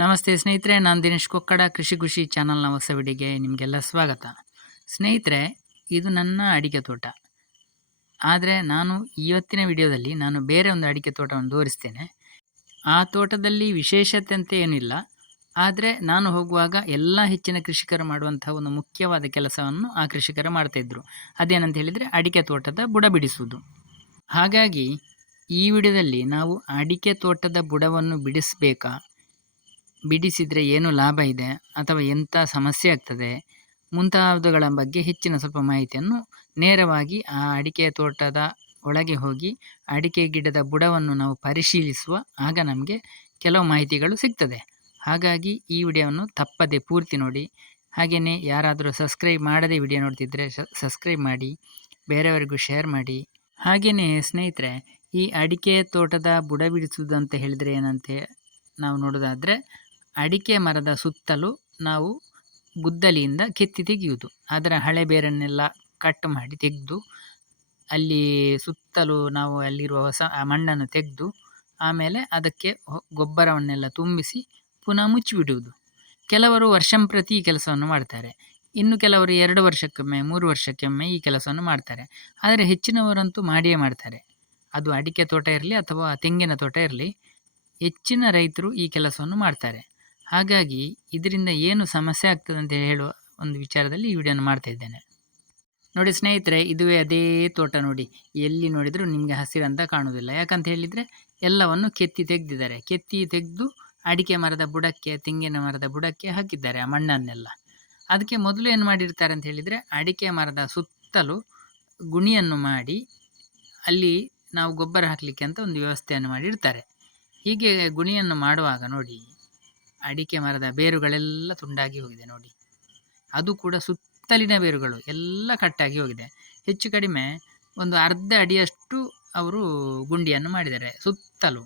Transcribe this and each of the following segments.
ನಮಸ್ತೆ ಸ್ನೇಹಿತರೆ, ನಾನು ದಿನೇಶ್ ಕೊಕ್ಕಡ, ಕೃಷಿ ಖುಷಿ ಚಾನಲ್ನ ಹೊಸ ವಿಡಿಗೆ ನಿಮಗೆಲ್ಲ ಸ್ವಾಗತ. ಸ್ನೇಹಿತರೆ, ಇದು ನನ್ನ ಅಡಿಕೆ ತೋಟ. ಆದರೆ ನಾನು ಇವತ್ತಿನ ವಿಡಿಯೋದಲ್ಲಿ ನಾನು ಬೇರೆ ಒಂದು ಅಡಿಕೆ ತೋಟವನ್ನು ತೋರಿಸ್ತೇನೆ. ಆ ತೋಟದಲ್ಲಿ ವಿಶೇಷತೆ ಅಂತ ಏನಿಲ್ಲ. ಆದರೆ ನಾನು ಹೋಗುವಾಗ ಎಲ್ಲ ಹೆಚ್ಚಿನ ಕೃಷಿಕರು ಮಾಡುವಂತಹ ಒಂದು ಮುಖ್ಯವಾದ ಕೆಲಸವನ್ನು ಆ ಕೃಷಿಕರು ಮಾಡ್ತಾಯಿದ್ರು ಅದೇನಂತ ಹೇಳಿದರೆ ಅಡಿಕೆ ತೋಟದ ಬುಡ ಬಿಡಿಸುವುದು. ಹಾಗಾಗಿ ಈ ವಿಡಿಯೋದಲ್ಲಿ ನಾವು ಅಡಿಕೆ ತೋಟದ ಬುಡವನ್ನು ಬಿಡಿಸಬೇಕಾ? ಬಿಡಿಸಿದರೆ ಏನು ಲಾಭ ಇದೆ ಅಥವಾ ಎಂಥ ಸಮಸ್ಯೆ ಆಗ್ತದೆ ಮುಂತಾದವುಗಳ ಬಗ್ಗೆ ಹೆಚ್ಚಿನ ಸ್ವಲ್ಪ ಮಾಹಿತಿಯನ್ನು ನೇರವಾಗಿ ಆ ಅಡಿಕೆ ತೋಟದ ಒಳಗೆ ಹೋಗಿ ಅಡಿಕೆ ಗಿಡದ ಬುಡವನ್ನು ನಾವು ಪರಿಶೀಲಿಸುವ ಆಗ ನಮಗೆ ಕೆಲವು ಮಾಹಿತಿಗಳು ಸಿಗ್ತದೆ. ಹಾಗಾಗಿ ಈ ವಿಡಿಯೋವನ್ನು ತಪ್ಪದೆ ಪೂರ್ತಿ ನೋಡಿ. ಹಾಗೆಯೇ ಯಾರಾದರೂ ಸಬ್ಸ್ಕ್ರೈಬ್ ಮಾಡದೆ ವಿಡಿಯೋ ನೋಡ್ತಿದ್ದರೆ ಸಬ್ಸ್ಕ್ರೈಬ್ ಮಾಡಿ, ಬೇರೆಯವರಿಗೂ ಶೇರ್ ಮಾಡಿ. ಹಾಗೆಯೇ ಸ್ನೇಹಿತರೆ, ಈ ಅಡಿಕೆ ತೋಟದ ಬುಡ ಬಿಡಿಸುವುದಂತ ಹೇಳಿದರೆ ಏನಂತೆ ನಾವು ನೋಡೋದಾದರೆ ಅಡಿಕೆ ಮರದ ಸುತ್ತಲೂ ನಾವು ಗುದ್ದಲಿಯಿಂದ ಕೆತ್ತಿ ತೆಗೆಯುವುದು. ಅದರ ಹಳೆ ಬೇರನ್ನೆಲ್ಲ ಕಟ್ ಮಾಡಿ ತೆಗೆದು, ಅಲ್ಲಿ ಸುತ್ತಲೂ ನಾವು ಅಲ್ಲಿರುವ ಹೊಸ ಮಣ್ಣನ್ನು ತೆಗೆದು, ಆಮೇಲೆ ಅದಕ್ಕೆ ಗೊಬ್ಬರವನ್ನೆಲ್ಲ ತುಂಬಿಸಿ ಪುನಃ ಮುಚ್ಚಿಬಿಡುವುದು. ಕೆಲವರು ವರ್ಷಂಪ್ರತಿ ಈ ಕೆಲಸವನ್ನು ಮಾಡ್ತಾರೆ. ಇನ್ನು ಕೆಲವರು ಎರಡು ವರ್ಷಕ್ಕೊಮ್ಮೆ, ಮೂರು ವರ್ಷಕ್ಕೊಮ್ಮೆ ಈ ಕೆಲಸವನ್ನು ಮಾಡ್ತಾರೆ. ಆದರೆ ಹೆಚ್ಚಿನವರಂತೂ ಮಾಡಿಯೇ ಮಾಡ್ತಾರೆ. ಅದು ಅಡಿಕೆ ತೋಟ ಇರಲಿ ಅಥವಾ ತೆಂಗಿನ ತೋಟ ಇರಲಿ, ಹೆಚ್ಚಿನ ರೈತರು ಈ ಕೆಲಸವನ್ನು ಮಾಡ್ತಾರೆ. ಹಾಗಾಗಿ ಇದರಿಂದ ಏನು ಸಮಸ್ಯೆ ಆಗ್ತದೆ ಅಂತ ಹೇಳುವ ಒಂದು ವಿಚಾರದಲ್ಲಿ ಈ ವಿಡಿಯೋನ ಮಾಡ್ತಾ ಇದ್ದೇನೆ. ನೋಡಿ ಸ್ನೇಹಿತರೆ, ಇದುವೇ ಅದೇ ತೋಟ ನೋಡಿ. ಎಲ್ಲಿ ನೋಡಿದರೂ ನಿಮಗೆ ಹಸಿರಂತ ಕಾಣುವುದಿಲ್ಲ. ಯಾಕಂತ ಹೇಳಿದರೆ ಎಲ್ಲವನ್ನು ಕೆತ್ತಿ ತೆಗೆದಿದ್ದಾರೆ. ಕೆತ್ತಿ ತೆಗೆದು ಅಡಿಕೆ ಮರದ ಬುಡಕ್ಕೆ, ತೆಂಗಿನ ಮರದ ಬುಡಕ್ಕೆ ಹಾಕಿದ್ದಾರೆ ಆ ಮಣ್ಣನ್ನೆಲ್ಲ. ಅದಕ್ಕೆ ಮೊದಲು ಏನು ಮಾಡಿರ್ತಾರೆ ಅಂತ ಹೇಳಿದರೆ ಅಡಿಕೆ ಮರದ ಸುತ್ತಲೂ ಗುಣಿಯನ್ನು ಮಾಡಿ ಅಲ್ಲಿ ನಾವು ಗೊಬ್ಬರ ಹಾಕಲಿಕ್ಕೆ ಅಂತ ಒಂದು ವ್ಯವಸ್ಥೆಯನ್ನು ಮಾಡಿರ್ತಾರೆ. ಹೀಗೆ ಗುಣಿಯನ್ನು ಮಾಡುವಾಗ ನೋಡಿ ಅಡಿಕೆ ಮರದ ಬೇರುಗಳೆಲ್ಲ ತುಂಡಾಗಿ ಹೋಗಿದೆ ನೋಡಿ. ಅದು ಕೂಡ ಸುತ್ತಲಿನ ಬೇರುಗಳು ಎಲ್ಲ ಕಟ್ಟಾಗಿ ಹೋಗಿದೆ. ಹೆಚ್ಚು ಕಡಿಮೆ ಒಂದು ಅರ್ಧ ಅಡಿಯಷ್ಟು ಅವರು ಗುಂಡಿಯನ್ನು ಮಾಡಿದ್ದಾರೆ ಸುತ್ತಲೂ.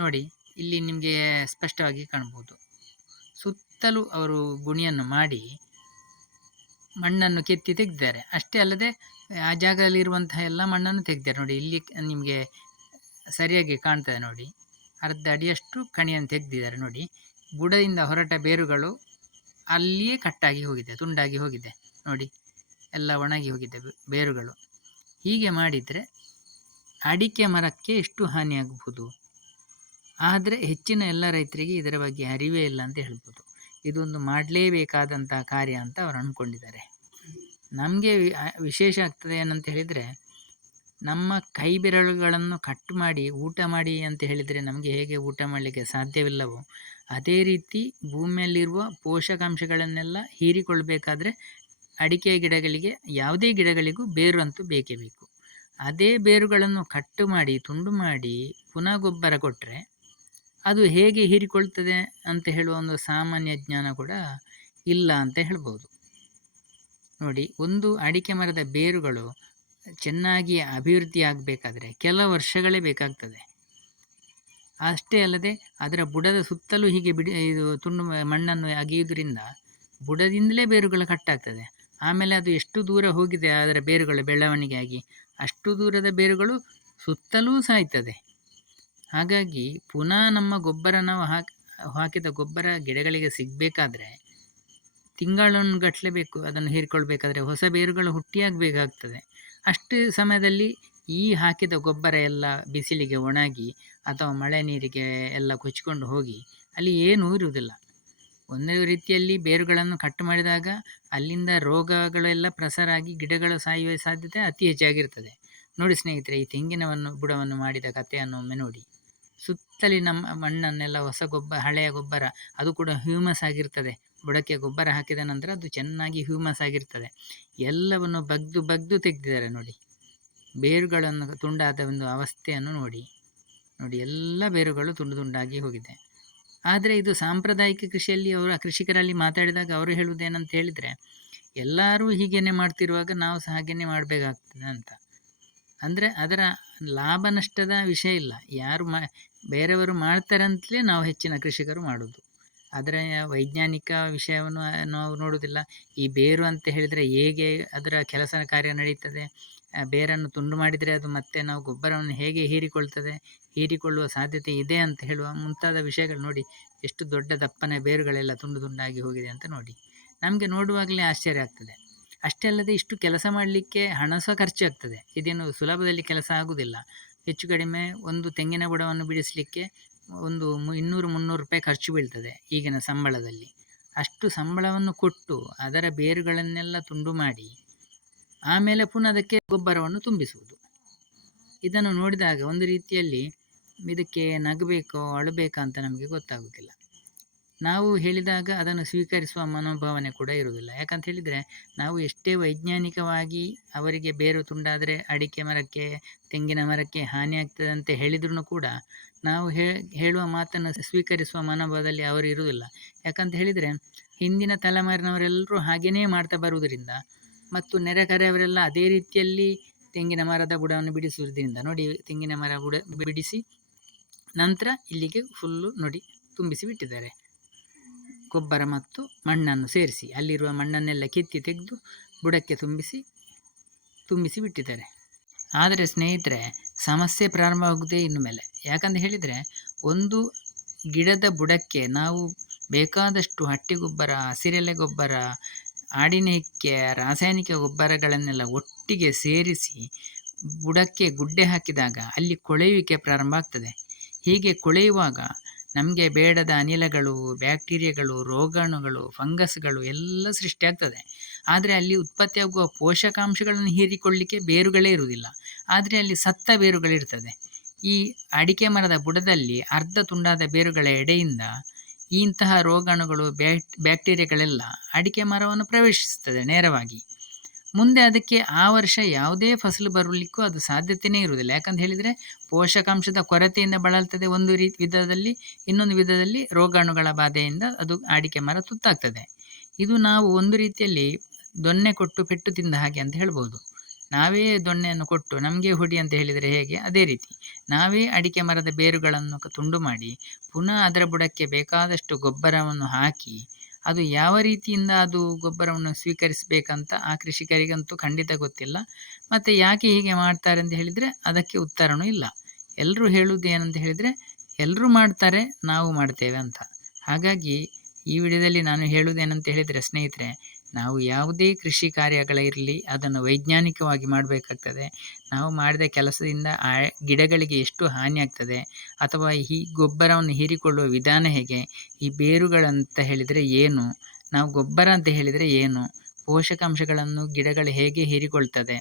ನೋಡಿ, ಇಲ್ಲಿ ನಿಮಗೆ ಸ್ಪಷ್ಟವಾಗಿ ಕಾಣ್ಬೋದು ಸುತ್ತಲೂ ಅವರು ಗುಣಿಯನ್ನು ಮಾಡಿ ಮಣ್ಣನ್ನು ಕೆತ್ತಿ ತೆಗೆದಿದ್ದಾರೆ. ಅಷ್ಟೇ ಅಲ್ಲದೆ, ಆ ಜಾಗದಲ್ಲಿರುವಂತಹ ಎಲ್ಲ ಮಣ್ಣನ್ನು ತೆಗೆದಿದ್ದಾರೆ. ನೋಡಿ, ಇಲ್ಲಿ ನಿಮಗೆ ಸರಿಯಾಗಿ ಕಾಣ್ತದೆ ನೋಡಿ. ಅರ್ಧ ಅಡಿಯಷ್ಟು ಕಣಿಯನ್ನು ತೆಗೆದಿದ್ದಾರೆ ನೋಡಿ. ಬುಡದಿಂದ ಹೊರಟ ಬೇರುಗಳು ಅಲ್ಲಿಯೇ ಕಟ್ಟಾಗಿ ಹೋಗಿದೆ, ತುಂಡಾಗಿ ಹೋಗಿದೆ. ನೋಡಿ, ಎಲ್ಲ ಒಣಗಿ ಹೋಗಿದೆ ಬೇರುಗಳು. ಹೀಗೆ ಮಾಡಿದರೆ ಅಡಿಕೆ ಮರಕ್ಕೆ ಎಷ್ಟು ಹಾನಿಯಾಗಬಹುದು ಆದರೆ ಹೆಚ್ಚಿನ ಎಲ್ಲ ರೈತರಿಗೆ ಇದರ ಬಗ್ಗೆ ಅರಿವೇ ಇಲ್ಲ ಅಂತ ಹೇಳ್ಬೋದು. ಇದೊಂದು ಮಾಡಲೇಬೇಕಾದಂಥ ಕಾರ್ಯ ಅಂತ ಅವರು ಅಂದ್ಕೊಂಡಿದ್ದಾರೆ ನಮಗೆ ವಿಶೇಷ ಆಗ್ತದೆ ಏನಂತ ಹೇಳಿದರೆ, ನಮ್ಮ ಕೈ ಬೆರಳುಗಳನ್ನು ಕಟ್ ಮಾಡಿ ಊಟ ಮಾಡಿ ಅಂತ ಹೇಳಿದರೆ ನಮಗೆ ಹೇಗೆ ಊಟ ಮಾಡಲಿಕ್ಕೆ ಸಾಧ್ಯವಿಲ್ಲವೋ ಅದೇ ರೀತಿ ಭೂಮಿಯಲ್ಲಿರುವ ಪೋಷಕಾಂಶಗಳನ್ನೆಲ್ಲ ಹೀರಿಕೊಳ್ಳಬೇಕಾದ್ರೆ ಅಡಿಕೆ ಗಿಡಗಳಿಗೆ, ಯಾವುದೇ ಗಿಡಗಳಿಗೂ ಬೇರು ಅಂತೂ ಬೇಕೇ ಬೇಕು. ಅದೇ ಬೇರುಗಳನ್ನು ಕಟ್ಟು ಮಾಡಿ, ತುಂಡು ಮಾಡಿ ಪುನಃ ಗೊಬ್ಬರ ಕೊಟ್ಟರೆ ಅದು ಹೇಗೆ ಹೀರಿಕೊಳ್ತದೆ ಅಂತ ಹೇಳುವ ಒಂದು ಸಾಮಾನ್ಯ ಜ್ಞಾನ ಕೂಡ ಇಲ್ಲ ಅಂತ ಹೇಳ್ಬೋದು. ನೋಡಿ, ಒಂದು ಅಡಿಕೆ ಮರದ ಬೇರುಗಳು ಚೆನ್ನಾಗಿ ಅಭಿವೃದ್ಧಿ ಆಗಬೇಕಾದ್ರೆ ಕೆಲ ವರ್ಷಗಳೇ ಬೇಕಾಗ್ತದೆ. ಅಷ್ಟೇ ಅಲ್ಲದೆ ಅದರ ಬುಡದ ಸುತ್ತಲೂ ಹೀಗೆ ಬಿಡಿ, ಇದು ತುಂಡು ಮಣ್ಣನ್ನು ಅಗೆಯುವುದರಿಂದ ಬುಡದಿಂದಲೇ ಬೇರುಗಳು ಕಟ್ಟಾಗ್ತದೆ ಆಮೇಲೆ ಅದು ಎಷ್ಟು ದೂರ ಹೋಗಿದೆ ಅದರ ಬೇರುಗಳು ಬೆಳವಣಿಗೆಯಾಗಿ, ಅಷ್ಟು ದೂರದ ಬೇರುಗಳು ಸುತ್ತಲೂ ಸಾಯ್ತದೆ. ಹಾಗಾಗಿ ಪುನಃ ನಮ್ಮ ಗೊಬ್ಬರ ನಾವು ಹಾಕಿ ಹಾಕಿದ ಗೊಬ್ಬರ ಗಿಡಗಳಿಗೆ ಸಿಗಬೇಕಾದ್ರೆ ತಿಂಗಳನ್ನು ಗಟ್ಟಲೇಬೇಕು ಅದನ್ನು ಹೀರಿಕೊಳ್ಬೇಕಾದ್ರೆ ಹೊಸ ಬೇರುಗಳು ಹುಟ್ಟಿಯಾಗಬೇಕಾಗ್ತದೆ. ಅಷ್ಟು ಸಮಯದಲ್ಲಿ ಈ ಹಾಕಿದ ಗೊಬ್ಬರ ಎಲ್ಲ ಬಿಸಿಲಿಗೆ ಒಣಗಿ ಅಥವಾ ಮಳೆ ನೀರಿಗೆ ಎಲ್ಲ ಕೊಚ್ಚಿಕೊಂಡು ಹೋಗಿ ಅಲ್ಲಿ ಏನೂ ಇರುವುದಿಲ್ಲ. ಒಂದೇ ರೀತಿಯಲ್ಲಿ ಬೇರುಗಳನ್ನು ಕಟ್ ಮಾಡಿದಾಗ ಅಲ್ಲಿಂದ ರೋಗಗಳೆಲ್ಲ ಪ್ರಸಾರ ಆಗಿ ಗಿಡಗಳು ಸಾಯುವ ಸಾಧ್ಯತೆ ಅತಿ ಹೆಚ್ಚಾಗಿರ್ತದೆ. ನೋಡಿ ಸ್ನೇಹಿತರೆ, ಈ ತೆಂಗಿನವನ್ನು, ಬುಡವನ್ನು ಮಾಡಿದ ಕಥೆಯನ್ನು ಒಮ್ಮೆ ನೋಡಿ. ಸುತ್ತಲಿನ ಮಣ್ಣನ್ನೆಲ್ಲ ಹೊಸ ಗೊಬ್ಬರ ಹಳೆಯ ಗೊಬ್ಬರ, ಅದು ಕೂಡ ಹ್ಯೂಮಸ್ ಆಗಿರ್ತದೆ. ಬುಡಕ್ಕೆ ಗೊಬ್ಬರ ಹಾಕಿದ ನಂತರ ಅದು ಚೆನ್ನಾಗಿ ಹ್ಯೂಮಸ್ ಆಗಿರ್ತದೆ. ಎಲ್ಲವನ್ನು ಬಗ್ದು ಬಗ್ದು ತೆಗೆದಿದ್ದಾರೆ ನೋಡಿ. ಬೇರುಗಳನ್ನು ತುಂಡಾದ ಒಂದು ಅವಸ್ಥೆಯನ್ನು ನೋಡಿ ನೋಡಿ ಎಲ್ಲ ಬೇರುಗಳು ತುಂಡು ತುಂಡಾಗಿ ಹೋಗಿದೆ. ಆದರೆ ಇದು ಸಾಂಪ್ರದಾಯಿಕ ಕೃಷಿಯಲ್ಲಿ ಅವರು, ಕೃಷಿಕರಲ್ಲಿ ಮಾತಾಡಿದಾಗ ಅವರು ಹೇಳುವುದೇನಂತ ಹೇಳಿದರೆ, ಎಲ್ಲರೂ ಹೀಗೇನೆ ಮಾಡ್ತಿರುವಾಗ ನಾವು ಸಹ ಹಾಗೇನೆ ಮಾಡಬೇಕಾಗ್ತದೆ ಅಂತ. ಅಂದರೆ ಅದರ ಲಾಭ ನಷ್ಟದ ವಿಷಯ ಇಲ್ಲ. ಯಾರು ಮಾ, ಬೇರೆಯವರು ಮಾಡ್ತಾರೆ ಅಂತಲೇ ನಾವು ಹೆಚ್ಚಿನ ಕೃಷಿಕರು ಮಾಡೋದು. ಅದರ ವೈಜ್ಞಾನಿಕ ವಿಷಯವನ್ನು ನಾವು ನೋಡುವುದಿಲ್ಲ. ಈ ಬೇರು ಅಂತ ಹೇಳಿದರೆ ಹೇಗೆ ಅದರ ಕೆಲಸ ಕಾರ್ಯ ನಡೀತದೆ? ಬೇರನ್ನು ತುಂಡು ಮಾಡಿದರೆ ಅದು ಮತ್ತೆ ನಾವು ಗೊಬ್ಬರವನ್ನು ಹೇಗೆ ಹೀರಿಕೊಳ್ತದೆ? ಹೀರಿಕೊಳ್ಳುವ ಸಾಧ್ಯತೆ ಇದೆ ಅಂತ ಹೇಳುವ ಮುಂತಾದ ವಿಷಯಗಳು ನೋಡಿ. ಎಷ್ಟು ದೊಡ್ಡ ದಪ್ಪನೆ ಬೇರುಗಳೆಲ್ಲ ತುಂಡು ತುಂಡಾಗಿ ಹೋಗಿದೆ ಅಂತ ನೋಡಿ. ನಮಗೆ ನೋಡುವಾಗಲೇ ಆಶ್ಚರ್ಯ ಆಗ್ತದೆ. ಅಷ್ಟೇ ಅಲ್ಲದೆ ಇಷ್ಟು ಕೆಲಸ ಮಾಡಲಿಕ್ಕೆ ಹಣ ಸಹ ಖರ್ಚಾಗ್ತದೆ ಇದೇನು ಸುಲಭದಲ್ಲಿ ಕೆಲಸ ಆಗುವುದಿಲ್ಲ ಹೆಚ್ಚು ಕಡಿಮೆ ಒಂದು ತೆಂಗಿನ ಬುಡವನ್ನು ಬಿಡಿಸಲಿಕ್ಕೆ ಒಂದು ಇನ್ನೂರು ಮುನ್ನೂರು ರೂಪಾಯಿ ಖರ್ಚು ಬೀಳ್ತದೆ ಈಗಿನ ಸಂಬಳದಲ್ಲಿ. ಅಷ್ಟು ಸಂಬಳವನ್ನು ಕೊಟ್ಟು ಅದರ ಬೇರುಗಳನ್ನೆಲ್ಲ ತುಂಡು ಮಾಡಿ ಆಮೇಲೆ ಪುನಃ ಅದಕ್ಕೆ ಗೊಬ್ಬರವನ್ನು ತುಂಬಿಸುವುದು. ಇದನ್ನು ನೋಡಿದಾಗ ಒಂದು ರೀತಿಯಲ್ಲಿ ಇದಕ್ಕೆ ನಗಬೇಕೋ ಅಳಬೇಕೋ ಅಂತ ನಮಗೆ ಗೊತ್ತಾಗುತ್ತಿಲ್ಲ ನಾವು ಹೇಳಿದಾಗ ಅದನ್ನು ಸ್ವೀಕರಿಸುವ ಮನೋಭಾವನೆ ಕೂಡ ಇರುವುದಿಲ್ಲ. ಯಾಕಂತ ಹೇಳಿದರೆ, ನಾವು ಎಷ್ಟೇ ವೈಜ್ಞಾನಿಕವಾಗಿ ಅವರಿಗೆ ಬೇರು ತುಂಡಾದರೆ, ಅಡಿಕೆ ಮರಕ್ಕೆ, ತೆಂಗಿನ ಮರಕ್ಕೆ ಹಾನಿ ಆಗ್ತದೆ ಅಂತ ಹೇಳಿದ್ರೂ ಕೂಡ ನಾವು ಹೇಳುವ ಮಾತನ್ನು ಸ್ವೀಕರಿಸುವ ಮನೋಭಾವದಲ್ಲಿ ಅವರು ಇರುವುದಿಲ್ಲ. ಯಾಕಂತ ಹೇಳಿದರೆ, ಹಿಂದಿನ ತಲೆಮಾರಿನವರೆಲ್ಲರೂ ಹಾಗೆಯೇ ಮಾಡ್ತಾ ಬರುವುದರಿಂದ ಮತ್ತು ನೆರೆಕರೆಯವರೆಲ್ಲ ಅದೇ ರೀತಿಯಲ್ಲಿ ತೆಂಗಿನ ಮರದ ಬುಡವನ್ನು ಬಿಡಿಸುವುದರಿಂದ, ನೋಡಿ ತೆಂಗಿನ ಮರ ಬುಡ, ಬಿಡಿಸಿ ನಂತರ ಇಲ್ಲಿಗೆ ಫುಲ್ಲು ನೋಡಿ ತುಂಬಿಸಿ ಬಿಟ್ಟಿದ್ದಾರೆ. ಗೊಬ್ಬರ ಮತ್ತು ಮಣ್ಣನ್ನು ಸೇರಿಸಿ, ಅಲ್ಲಿರುವ ಮಣ್ಣನ್ನೆಲ್ಲ ಕಿತ್ತಿ ತೆಗೆದು ಬುಡಕ್ಕೆ ತುಂಬಿಸಿ ತುಂಬಿಸಿ ಬಿಟ್ಟಿದ್ದಾರೆ. ಆದರೆ ಸ್ನೇಹಿತರೆ, ಸಮಸ್ಯೆ ಪ್ರಾರಂಭವಾಗುವುದೇ ಇನ್ನು ಮೇಲೆ. ಯಾಕಂತ ಹೇಳಿದರೆ, ಒಂದು ಗಿಡದ ಬುಡಕ್ಕೆ ನಾವು ಬೇಕಾದಷ್ಟು ಹಟ್ಟಿ ಗೊಬ್ಬರ, ಹಸಿರೆಲೆ ಗೊಬ್ಬರ ಆಡಿನ ಹಿಕ್ಕೆ ರಾಸಾಯನಿಕ ಗೊಬ್ಬರಗಳನ್ನೆಲ್ಲ ಒಟ್ಟಿಗೆ ಸೇರಿಸಿ ಬುಡಕ್ಕೆ ಗುಡ್ಡೆ ಹಾಕಿದಾಗ ಅಲ್ಲಿ ಕೊಳೆಯುವಿಕೆ ಪ್ರಾರಂಭ ಆಗ್ತದೆ. ಹೀಗೆ ಕೊಳೆಯುವಾಗ ನಮಗೆ ಬೇಡದ ಅನಿಲಗಳು, ಬ್ಯಾಕ್ಟೀರಿಯಾಗಳು, ರೋಗಾಣುಗಳು, ಫಂಗಸ್ಗಳು ಎಲ್ಲ ಸೃಷ್ಟಿಯಾಗ್ತದೆ ಆದರೆ ಅಲ್ಲಿ ಉತ್ಪತ್ತಿಯಾಗುವ ಪೋಷಕಾಂಶಗಳನ್ನು ಹೀರಿಕೊಳ್ಳಿಕ್ಕೆ ಬೇರುಗಳೇ ಇರುವುದಿಲ್ಲ. ಆದರೆ ಅಲ್ಲಿ ಸತ್ತ ಬೇರುಗಳಿರ್ತದೆ ಈ ಅಡಿಕೆ ಮರದ ಬುಡದಲ್ಲಿ ಅರ್ಧ ತುಂಡಾದ ಬೇರುಗಳ ಎಡೆಯಿಂದ ಇಂತಹ ರೋಗಾಣುಗಳು, ಬ್ಯಾಕ್, ಬ್ಯಾಕ್ಟೀರಿಯಾಗಳೆಲ್ಲ ಅಡಿಕೆ ಮರವನ್ನು ಪ್ರವೇಶಿಸುತ್ತದೆ ನೇರವಾಗಿ. ಮುಂದೆ ಅದಕ್ಕೆ ಆ ವರ್ಷ ಯಾವುದೇ ಫಸಲು ಬರಲಿಕ್ಕೂ ಅದು ಸಾಧ್ಯತೆಯೇ ಇರುವುದಿಲ್ಲ. ಯಾಕಂತ ಹೇಳಿದರೆ ಪೋಷಕಾಂಶದ ಕೊರತೆಯಿಂದ ಬಳಲ್ತದೆ ಒಂದು ರೀತಿ ವಿಧದಲ್ಲಿ, ಇನ್ನೊಂದು ವಿಧದಲ್ಲಿ ರೋಗಾಣುಗಳ ಬಾಧೆಯಿಂದ ಅದು ಅಡಿಕೆ ಮರ ತುತ್ತಾಗ್ತದೆ. ಇದು ನಾವು ಒಂದು ರೀತಿಯಲ್ಲಿ ದೊನ್ನೆ ಕೊಟ್ಟು ಪೆಟ್ಟು ತಿಂದ ಹಾಗೆ ಅಂತ ಹೇಳ್ಬೋದು. ನಾವೇ ದೊಣ್ಣೆಯನ್ನು ಕೊಟ್ಟು ನಮಗೆ ಹುಡಿ ಅಂತ ಹೇಳಿದರೆ ಹೇಗೆ? ಅದೇ ರೀತಿ. ನಾವೇ ಅಡಿಕೆ ಮರದ ಬೇರುಗಳನ್ನು ತುಂಡು ಮಾಡಿ, ಪುನಃ ಅದರ ಬುಡಕ್ಕೆ ಬೇಕಾದಷ್ಟು ಗೊಬ್ಬರವನ್ನು ಹಾಕಿ ಅದು ಯಾವ ರೀತಿಯಿಂದ ಅದು ಗೊಬ್ಬರವನ್ನು ಸ್ವೀಕರಿಸಬೇಕಂತ ಆ ಕೃಷಿಕರಿಗಂತೂ ಖಂಡಿತ ಗೊತ್ತಿಲ್ಲ. ಮತ್ತು ಯಾಕೆ ಹೀಗೆ ಮಾಡ್ತಾರೆ ಅಂತ ಹೇಳಿದರೆ ಅದಕ್ಕೆ ಉತ್ತರವೂ ಇಲ್ಲ. ಎಲ್ಲರೂ ಹೇಳುವುದು ಏನಂತ ಹೇಳಿದರೆ ಎಲ್ಲರೂ ಮಾಡ್ತಾರೆ, ನಾವು ಮಾಡ್ತೇವೆ ಅಂತ. ಹಾಗಾಗಿ ಈ ವಿಡಿಯೋದಲ್ಲಿ ನಾನು ಹೇಳುವುದೇನಂತ ಹೇಳಿದರೆ, ಸ್ನೇಹಿತರೆ, ನಾವು ಯಾವುದೇ ಕೃಷಿ ಕಾರ್ಯಗಳಿರಲಿ ಅದನ್ನು ವೈಜ್ಞಾನಿಕವಾಗಿ ಮಾಡಬೇಕಾಗ್ತದೆ. ನಾವು ಮಾಡಿದ ಕೆಲಸದಿಂದ ಆ ಗಿಡಗಳಿಗೆ ಎಷ್ಟು ಹಾನಿಯಾಗ್ತದೆ ಅಥವಾ ಈ ಗೊಬ್ಬರವನ್ನು ಹೀರಿಕೊಳ್ಳುವ ವಿಧಾನ ಹೇಗೆ, ಈ ಬೇರುಗಳಂತ ಹೇಳಿದರೆ ಏನು, ನಾವು ಗೊಬ್ಬರ ಅಂತ ಹೇಳಿದರೆ ಏನು, ಪೋಷಕಾಂಶಗಳನ್ನು ಗಿಡಗಳು ಹೇಗೆ ಹೀರಿಕೊಳ್ತದೆ,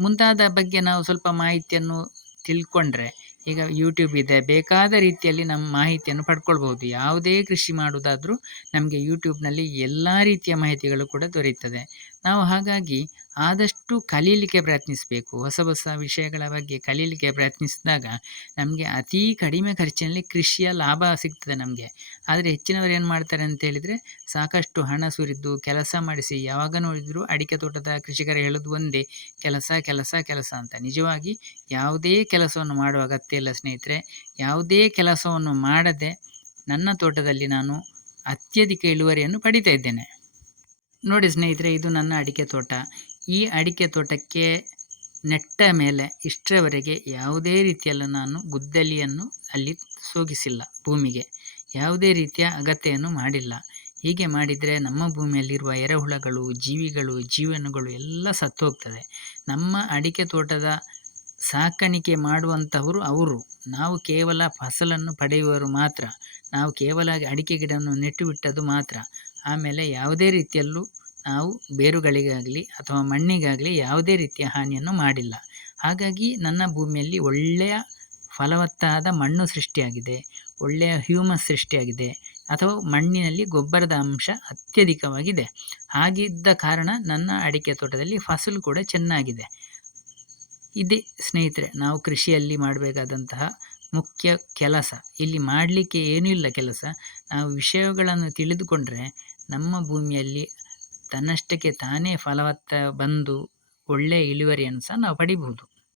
ಮುಂತಾದ ಬಗ್ಗೆ ನಾವು ಸ್ವಲ್ಪ ಮಾಹಿತಿಯನ್ನು ತಿಳ್ಕೊಂಡ್ರೆ ಈಗ ಯೂಟ್ಯೂಬ್ ಇದೆ. ಬೇಕಾದ ರೀತಿಯಲ್ಲಿ ನಮ್ಮ ಮಾಹಿತಿಯನ್ನು ಪಡ್ಕೊಳ್ಬೋದು ಯಾವುದೇ ಕೃಷಿ ಮಾಡುವುದಾದ್ರೂ ನಮಗೆ ಯೂಟ್ಯೂಬ್ನಲ್ಲಿ ಎಲ್ಲ ರೀತಿಯ ಮಾಹಿತಿಗಳು ಕೂಡ ದೊರೆಯುತ್ತದೆ ನಾವು ಹಾಗಾಗಿ ಆದಷ್ಟು ಕಲೀಲಿಕ್ಕೆ ಪ್ರಯತ್ನಿಸಬೇಕು. ಹೊಸ ಹೊಸ ವಿಷಯಗಳ ಬಗ್ಗೆ ಕಲೀಲಿಕ್ಕೆ ಪ್ರಯತ್ನಿಸಿದಾಗ ನಮಗೆ ಅತೀ ಕಡಿಮೆ ಖರ್ಚಿನಲ್ಲಿ ಕೃಷಿಯ ಲಾಭ ಸಿಗ್ತದೆ ನಮಗೆ. ಆದರೆ ಹೆಚ್ಚಿನವರು ಏನು ಮಾಡ್ತಾರೆ ಅಂತ ಹೇಳಿದರೆ ಸಾಕಷ್ಟು ಹಣ ಸುರಿದು ಕೆಲಸ ಮಾಡಿಸಿ ಯಾವಾಗ ನೋಡಿದರೂ ಅಡಿಕೆ ತೋಟದ ಕೃಷಿಕರು ಹೇಳೋದು ಒಂದೇ, ಕೆಲಸ ಕೆಲಸ ಕೆಲಸ ಅಂತ. ನಿಜವಾಗಿ ಯಾವುದೇ ಕೆಲಸವನ್ನು ಮಾಡುವ ಅಗತ್ಯ ಇಲ್ಲ ಸ್ನೇಹಿತರೆ. ಯಾವುದೇ ಕೆಲಸವನ್ನು ಮಾಡದೆ ನನ್ನ ತೋಟದಲ್ಲಿ ನಾನು ಅತ್ಯಧಿಕ ಇಳುವರಿಯನ್ನು ಪಡಿತಾ ಇದ್ದೇನೆ. ನೋಡಿ ಸ್ನೇಹಿತರೆ, ಇದು ನನ್ನ ಅಡಿಕೆ ತೋಟ. ಈ ಅಡಿಕೆ ತೋಟಕ್ಕೆ ನೆಟ್ಟ ಮೇಲೆ ಇಷ್ಟರವರೆಗೆ ಯಾವುದೇ ರೀತಿಯಲ್ಲಿ ನಾನು ಗುದ್ದಲಿಯನ್ನು ಅಲ್ಲಿ ಸೋಗಿಸಿಲ್ಲ ಭೂಮಿಗೆ. ಯಾವುದೇ ರೀತಿಯ ಅಗತ್ಯವನ್ನು ಮಾಡಿಲ್ಲ. ಹೀಗೆ ಮಾಡಿದರೆ ನಮ್ಮ ಭೂಮಿಯಲ್ಲಿರುವ ಎರೆಹುಳಗಳು, ಜೀವಿಗಳು, ಜೀವನಗಳು ಎಲ್ಲ ಸತ್ತು ಹೋಗ್ತದೆ ನಮ್ಮ ಅಡಿಕೆ ತೋಟದ ಸಾಕಾಣಿಕೆ ಮಾಡುವಂಥವರು ಅವರು. ನಾವು ಕೇವಲ ಫಸಲನ್ನು ಪಡೆಯುವರು ಮಾತ್ರ. ನಾವು ಕೇವಲ ಅಡಿಕೆ ಗಿಡವನ್ನು ನೆಟ್ಟು ಬಿಟ್ಟದ್ದು ಮಾತ್ರ. ಆಮೇಲೆ ಯಾವುದೇ ರೀತಿಯಲ್ಲೂ ನಾವು ಬೇರುಗಳಿಗಾಗಲಿ ಅಥವಾ ಮಣ್ಣಿಗಾಗಲಿ ಯಾವುದೇ ರೀತಿಯ ಹಾನಿಯನ್ನು ಮಾಡಿಲ್ಲ. ಹಾಗಾಗಿ ನನ್ನ ಭೂಮಿಯಲ್ಲಿ ಒಳ್ಳೆಯ ಫಲವತ್ತಾದ ಮಣ್ಣು ಸೃಷ್ಟಿಯಾಗಿದೆ. ಒಳ್ಳೆಯ ಹ್ಯೂಮಸ್ ಸೃಷ್ಟಿಯಾಗಿದೆ. ಅಥವಾ ಮಣ್ಣಿನಲ್ಲಿ ಗೊಬ್ಬರದ ಅಂಶ ಅತ್ಯಧಿಕವಾಗಿದೆ. ಹಾಗಿದ್ದ ಕಾರಣ ನನ್ನ ಅಡಿಕೆ ತೋಟದಲ್ಲಿ ಫಸಲು ಕೂಡ ಚೆನ್ನಾಗಿದೆ. ಇದೇ ಸ್ನೇಹಿತರೆ, ನಾವು ಕೃಷಿಯಲ್ಲಿ ಮಾಡಬೇಕಾದಂತಹ ಮುಖ್ಯ ಕೆಲಸ. ಇಲ್ಲಿ ಮಾಡಲಿಕ್ಕೆ ಏನೂ ಇಲ್ಲ ಕೆಲಸ. ನಾವು ವಿಷಯಗಳನ್ನು ತಿಳಿದುಕೊಂಡ್ರೆ ನಮ್ಮ ಭೂಮಿಯಲ್ಲಿ ತನ್ನಷ್ಟಕ್ಕೆ ತಾನೇ ಫಲವತ್ತ ಬಂದು ಒಳ್ಳೆಯ ಇಳುವರಿಯನ್ನು ಸಹ ನಾವು ಪಡಿಬಹುದು.